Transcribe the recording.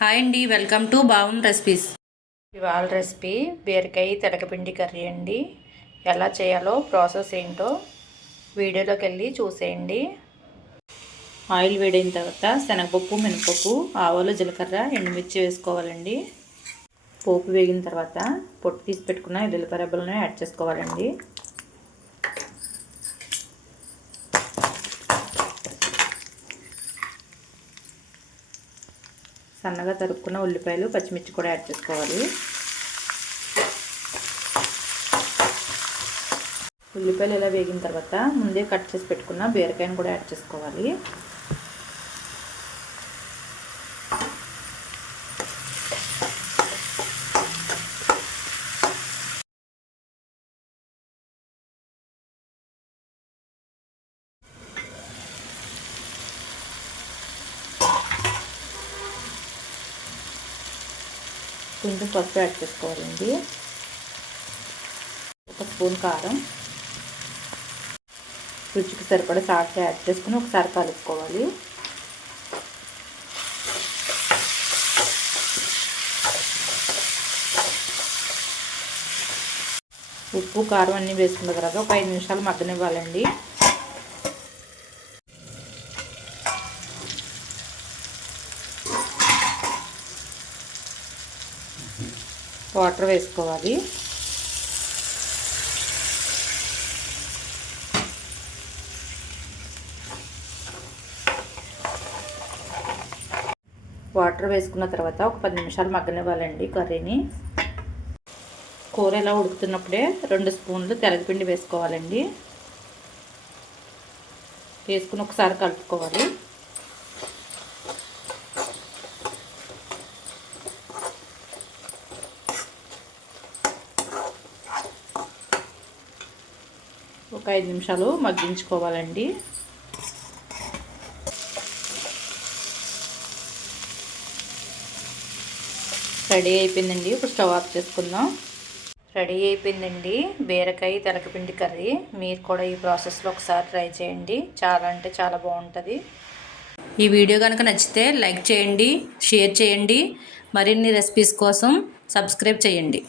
Hi అండి, welcome to బావున్ recipes. ఇవాళ recipe బీరకాయ తెలకపిండి కర్రీ అండి. ఎలా చేయాలో ప్రాసెస్ ఏంటో వీడియోలోకి వెళ్ళి చూసేయండి. ఆయిల్ వేడైన తర్వాత శనగపప్పు, మినపప్పు, ఆవాలు, జీలకర్ర, ఎండుమిర్చి వేసుకోవాలండి. పోపు వేగిన తర్వాత పొట్టు తీసి పెట్టుకున్న ఎల్లుల్లిపాయ రెబ్బలను యాడ్ చేసుకోవాలండి. సన్నగా తరుక్కున్న ఉల్లిపాయలు, పచ్చిమిర్చి కూడా యాడ్ చేసుకోవాలి. ఉల్లిపాయలు ఇలా వేగిన తర్వాత ముందే కట్ చేసి పెట్టుకున్న బీరకాయను కూడా యాడ్ చేసుకోవాలి. కొంచెం పసుపు యాడ్ చేసుకోవాలండి. ఒక స్పూన్ కారం, రుచికి సరిపడా సాల్ట్ యాడ్ చేసుకుని ఒకసారి కలుపుకోవాలి. ఉప్పు, కారం అన్నీ వేసుకున్న తర్వాత ఒక 5 నిమిషాలు మగ్గనివ్వాలండి. వాటర్ వేసుకోవాలి. వాటర్ వేసుకున్న తర్వాత ఒక 10 నిమిషాలు మగ్గనివ్వాలండి కర్రీని. కూర ఇలా ఉడుకుతున్నప్పుడే 2 స్పూన్లు తెలగపిండి వేసుకోవాలండి. వేసుకుని ఒకసారి కలుపుకోవాలి. ఒక 5 నిమిషాలు మగ్గించుకోవాలండి. రెడీ అయిపోయిందండి. ఇప్పుడు స్టవ్ ఆఫ్ చేసుకుందాం. రెడీ అయిపోయిందండి బీరకాయ తెలకపిండి కర్రీ. మీరు కూడా ఈ ప్రాసెస్లో ఒకసారి ట్రై చేయండి. చాలా అంటే చాలా బాగుంటుంది. ఈ వీడియో కనుక నచ్చితే లైక్ చేయండి, షేర్ చేయండి. మరిన్ని రెసిపీస్ కోసం సబ్స్క్రైబ్ చేయండి.